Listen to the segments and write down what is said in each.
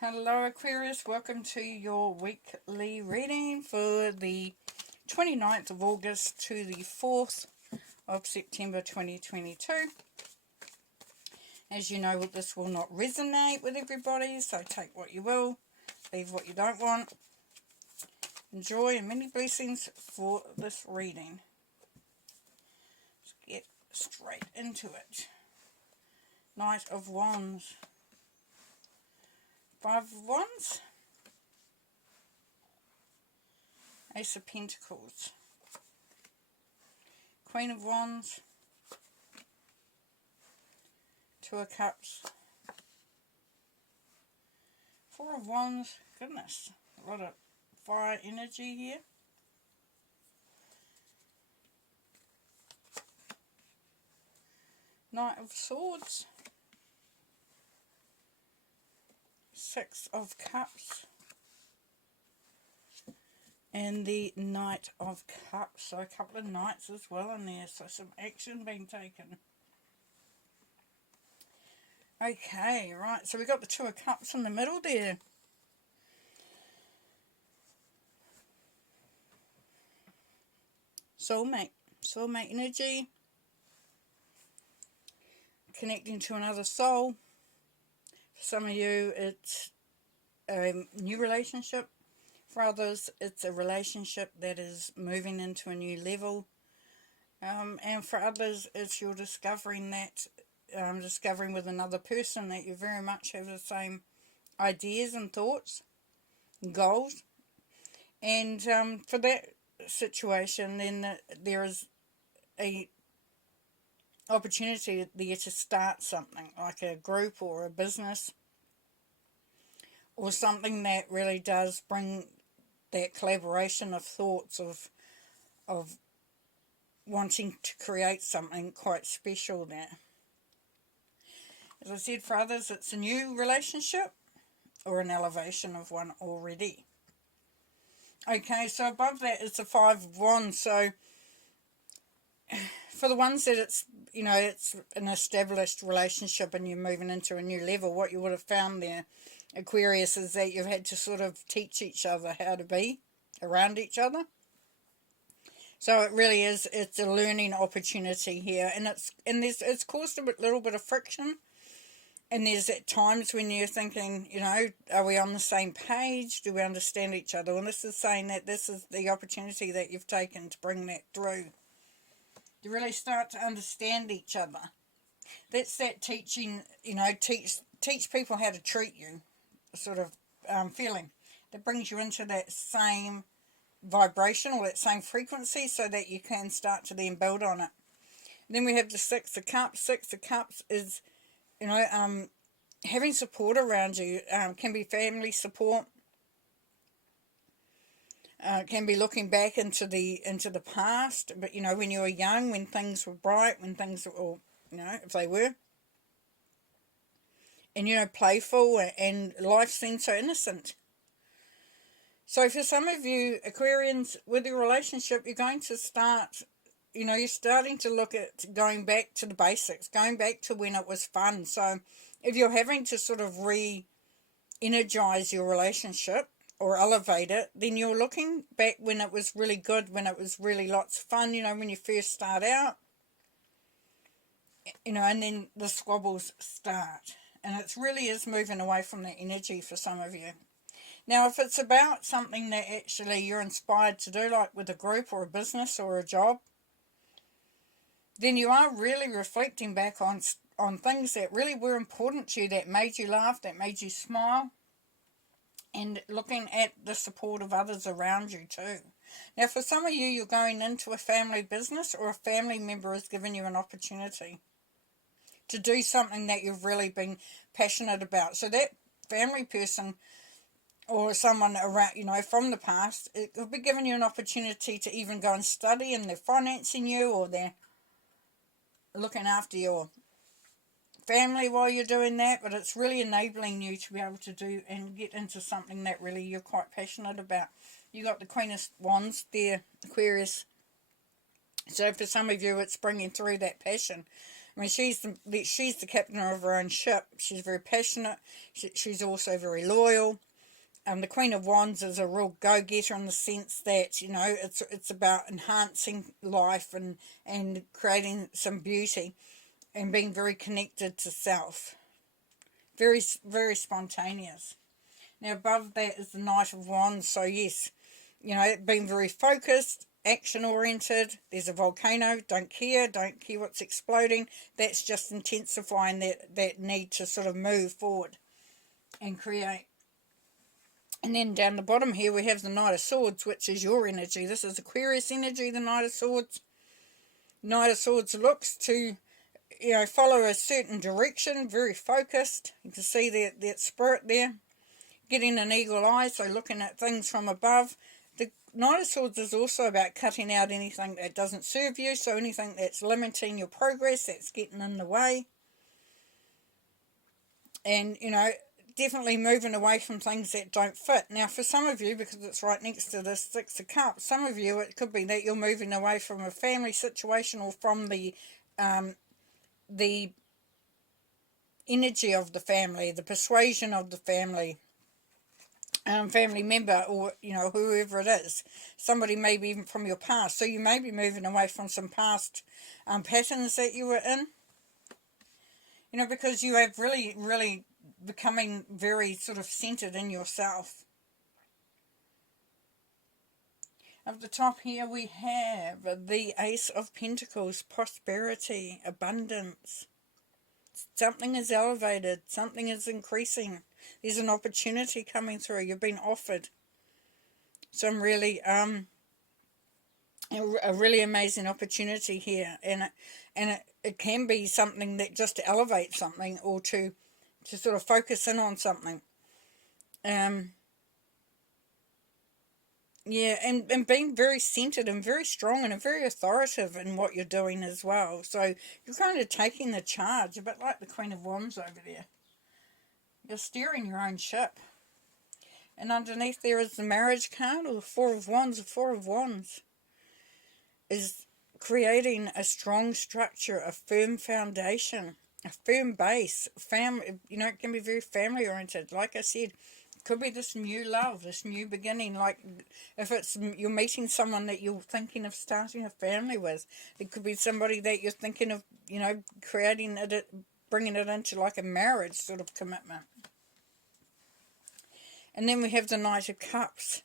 Hello Aquarius, welcome to your weekly reading for the 29th of August to the 4th of September 2022. As you know, this will not resonate with everybody, so take what you will, leave what you don't want. Enjoy and many blessings for this reading. Let's get straight into it. Knight of Wands. 5 of Wands. Ace of Pentacles. Queen of Wands. 2 of Cups. 4 of Wands. Goodness, a lot of fire energy here. Knight of Swords. 6 of Cups. And the Knight of Cups. So a couple of knights as well in there. So some action being taken. Okay, right. So we got the 2 of Cups in the middle there. Soulmate. Soulmate energy. Connecting to another soul. For some of you, it's a new relationship. For others, it's a relationship that is moving into a new level. And for others, it's you're discovering that, discovering with another person that you very much have the same ideas and thoughts and goals. And for that situation, then there is a opportunity there to start something, like a group or a business, or something that really does bring that collaboration of thoughts of wanting to create something quite special there. As I said, for others it's a new relationship or an elevation of one already. Okay, so above that is the 5 of Wands. So for the ones that it's, it's an established relationship and you're moving into a new level, what you would have found there, Aquarius, is that you've had to sort of teach each other how to be around each other. So it really is, it's a learning opportunity here, and it's caused a little bit of friction. And there's at times when you're thinking, are we on the same page? Do we understand each other? And this is saying that this is the opportunity that you've taken to bring that through. To really start to understand each other. That's that teaching, teach people how to treat you, sort of feeling. That brings you into that same vibration or that same frequency so that you can start to then build on it. And then we have the 6 of Cups. 6 of Cups is, having support around you. Can be family support. Can be looking back into the past, but when you were young, when things were bright, when things were, if they were, and playful, and life seemed so innocent. So for some of you Aquarians, with your relationship, you're going to start, you're starting to look at going back to the basics, going back to when it was fun. So if you're having to sort of re-energize your relationship or elevate it, then you're looking back when it was really good, when it was really lots of fun, when you first start out, and then the squabbles start. And it really is moving away from that energy for some of you. Now, if it's about something that actually you're inspired to do, like with a group or a business or a job, then you are really reflecting back on things that really were important to you, that made you laugh, that made you smile, and looking at the support of others around you too. Now, for some of you, you're going into a family business, or a family member has given you an opportunity to do something that you've really been passionate about. So that family person or someone around, from the past, it could be giving you an opportunity to even go and study, and they're financing you, or they're looking after your family while you're doing that, but it's really enabling you to be able to do and get into something that really you're quite passionate about. You got the Queen of Wands there, Aquarius. So for some of you, it's bringing through that passion. I mean, she's the captain of her own ship. She's very passionate. She's also very loyal. The Queen of Wands is a real go-getter in the sense that, you know, it's about enhancing life and creating some beauty and being very connected to self. Very, very spontaneous. Now, above that is the Knight of Wands. So, yes, you know, being very focused, action-oriented. There's a volcano. Don't care what's exploding. That's just intensifying that need to sort of move forward and create. And then down the bottom here we have the Knight of Swords, which is your energy. This is Aquarius energy, the Knight of Swords. Knight of Swords looks to, you know, follow a certain direction, very focused. You can see that spirit there. Getting an eagle eye, so looking at things from above. The Knight of Swords is also about cutting out anything that doesn't serve you, so anything that's limiting your progress, that's getting in the way. And, you know, definitely moving away from things that don't fit. Now, for some of you, because it's right next to the Six of Cups, some of you, it could be that you're moving away from a family situation or from the energy of the family, the persuasion of the family member, or, you know, whoever it is. Somebody maybe even from your past. So you may be moving away from some past patterns that you were in. You know, because you have really, really becoming very sort of centered in yourself. Up the top here we have the Ace of Pentacles, prosperity, abundance. Something is elevated, something is increasing. There's an opportunity coming through, you've been offered some really a really amazing opportunity here, and it can be something that just to elevate something or to sort of focus in on something. Yeah, and being very centered and very strong and very authoritative in what you're doing as well. So you're kind of taking the charge, a bit like the Queen of Wands over there. You're steering your own ship. And underneath there is the marriage card, or the Four of Wands. The Four of Wands is creating a strong structure, a firm foundation, a firm base. Family, you know, it can be very family oriented. Like I said, it could be this new love, this new beginning. Like if it's you're meeting someone that you're thinking of starting a family with, it could be somebody that you're thinking of, you know, creating it, bringing it into like a marriage sort of commitment. And then we have the Knight of Cups.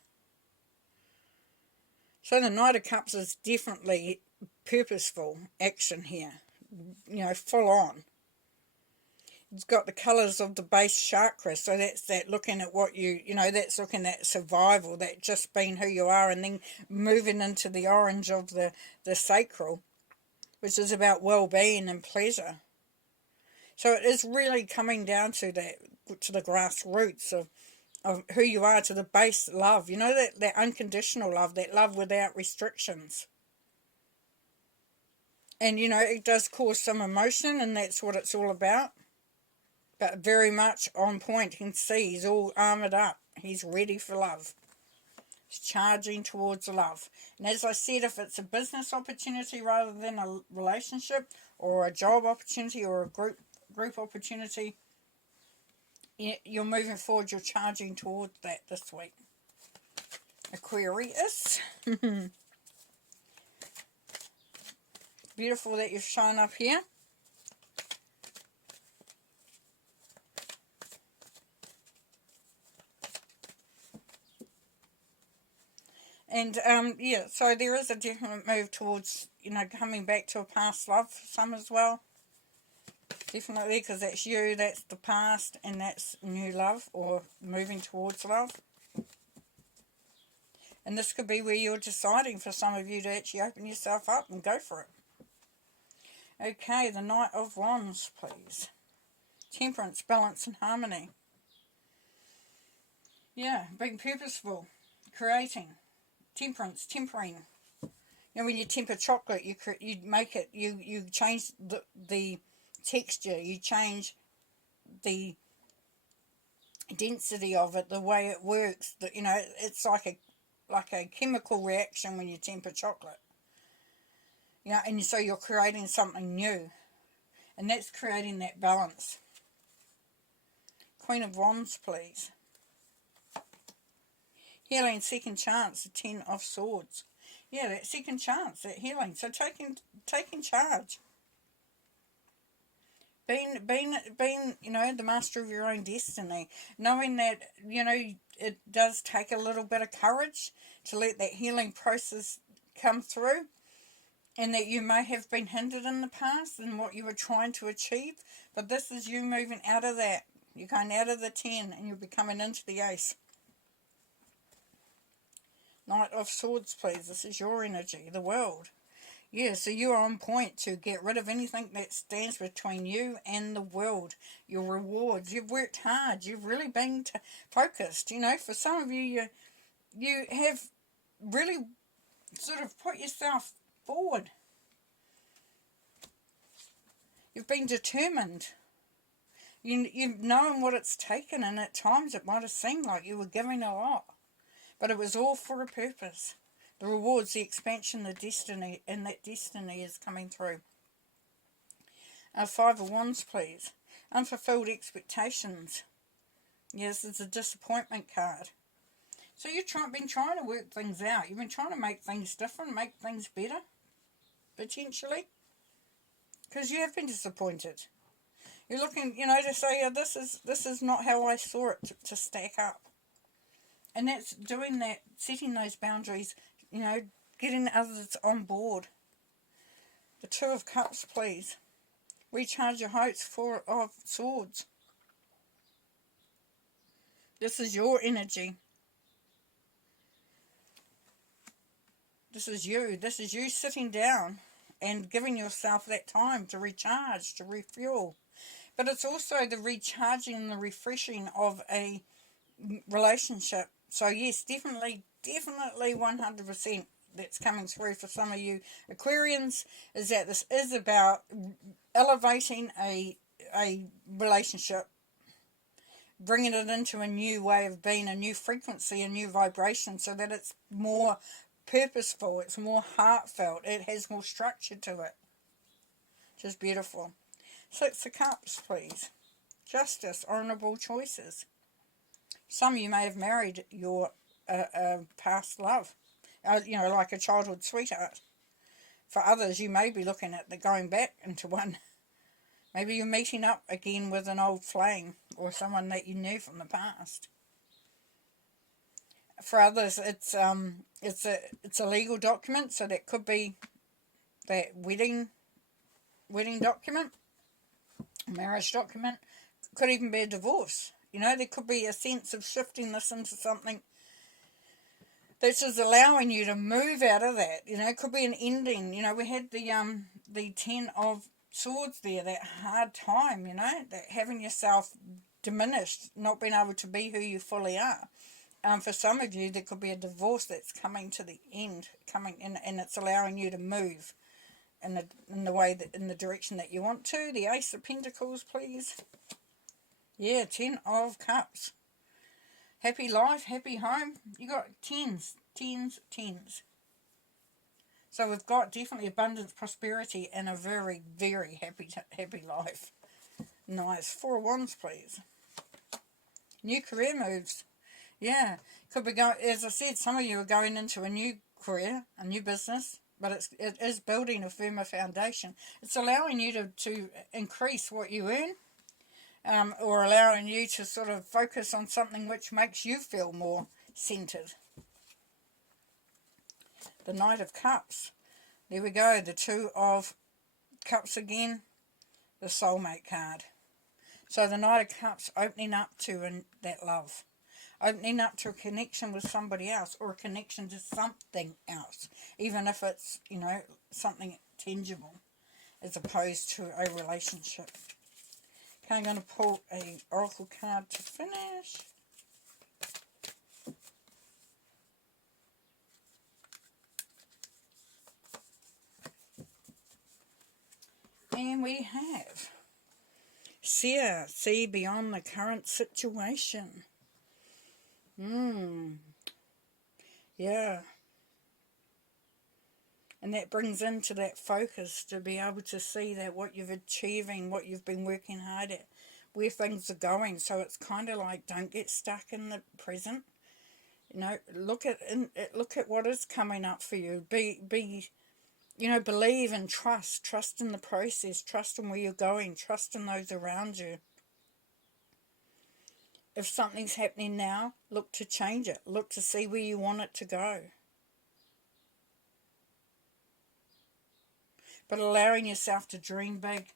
So the Knight of Cups is definitely purposeful action here. You know, full on. It's got the colours of the base chakra, so that's that looking at what you know, that's looking at survival, that just being who you are, and then moving into the orange of the sacral, which is about well-being and pleasure. So it is really coming down to that, to the grassroots of who you are, to the base love, you know, that unconditional love, that love without restrictions. And, you know, it does cause some emotion, and that's what it's all about. But very much on point. You can see he's all armoured up. He's ready for love. He's charging towards love. And as I said, if it's a business opportunity rather than a relationship, or a job opportunity, or a group opportunity, you're moving forward, you're charging towards that this week. Aquarius. Beautiful that you've shown up here. And, yeah, so there is a definite move towards, you know, coming back to a past love for some as well. Definitely, because that's you, that's the past, and that's new love, or moving towards love. And this could be where you're deciding for some of you to actually open yourself up and go for it. Okay, the Knight of Wands, please. Temperance, balance, and harmony. Yeah, being purposeful, creating. Temperance, tempering. You know, when you temper chocolate, you make it, you change the texture, you change the density of it, the way it works. You know, it's like a chemical reaction when you temper chocolate. You know, and so you're creating something new. And that's creating that balance. Queen of Wands, please. Healing, second chance, the 10 of Swords. Yeah, that second chance, that healing. So taking charge. Being, you know, the master of your own destiny. Knowing that, you know, it does take a little bit of courage to let that healing process come through. And that you may have been hindered in the past in what you were trying to achieve. But this is you moving out of that. You're going out of the 10 and you're becoming into the Ace. Knight of Swords, please. This is your energy, the world. Yeah, so you are on point to get rid of anything that stands between you and the world. Your rewards. You've worked hard. You've really been focused. You know, for some of you, you have really sort of put yourself forward. You've been determined. You've known what it's taken, and at times it might have seemed like you were giving a lot. But it was all for a purpose. The rewards, the expansion, the destiny, and that destiny is coming through. 5 of Wands, please. Unfulfilled expectations. Yes, it's a disappointment card. So you've been trying to work things out. You've been trying to make things different, make things better, potentially. Because you have been disappointed. You're looking, you know, to say, oh, this is not how I saw it to stack up. And that's doing that, setting those boundaries, you know, getting others on board. The 2 of Cups, please. Recharge your hopes, 4 of Swords. This is your energy. This is you. This is you sitting down and giving yourself that time to recharge, to refuel. But it's also the recharging and the refreshing of a relationship. So yes, definitely 100% that's coming through for some of you Aquarians is that this is about elevating a relationship, bringing it into a new way of being, a new frequency, a new vibration, so that it's more purposeful, it's more heartfelt, it has more structure to it. Just beautiful. 6 of Cups, please. Justice, honourable choices. Some of you may have married your past love, you know, like a childhood sweetheart. For others, you may be looking at the going back into one. Maybe you're meeting up again with an old flame or someone that you knew from the past. For others, it's a legal document, so that could be that wedding document, marriage document. Could even be a divorce. You know, there could be a sense of shifting this into something that's just allowing you to move out of that. You know, it could be an ending. You know, we had the 10 of Swords there, that hard time, you know, that having yourself diminished, not being able to be who you fully are. For some of you, there could be a divorce that's coming to the end, coming in, and it's allowing you to move in the way that, in the direction that you want to. The Ace of Pentacles, please. Yeah, 10 of Cups. Happy life, happy home. You got tens. So we've got definitely abundance, prosperity, and a very, very happy life. Nice. 4 of Wands, please. New career moves. Yeah, could be going. As I said, some of you are going into a new career, a new business, but it is building a firmer foundation. It's allowing you to increase what you earn. Or allowing you to sort of focus on something which makes you feel more centered. The Knight of Cups. There we go. The 2 of Cups again. The soulmate card. So the Knight of Cups opening up to that love. Opening up to a connection with somebody else, or a connection to something else. Even if it's, you know, something tangible, as opposed to a relationship. Okay, I'm going to pull a oracle card to finish. And we have CIRO, see beyond the current situation. Yeah. And that brings into that focus to be able to see that what you're achieving, what you've been working hard at, where things are going. So it's kind of like, don't get stuck in the present. You know, look at what is coming up for you. Believe and trust in the process, trust in where you're going, trust in those around you. If something's happening now, look to change it. Look to see where you want it to go. But allowing yourself to dream big.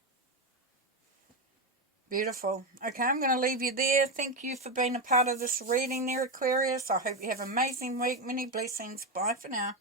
Beautiful. Okay, I'm going to leave you there. Thank you for being a part of this reading there, Aquarius. I hope you have an amazing week. Many blessings. Bye for now.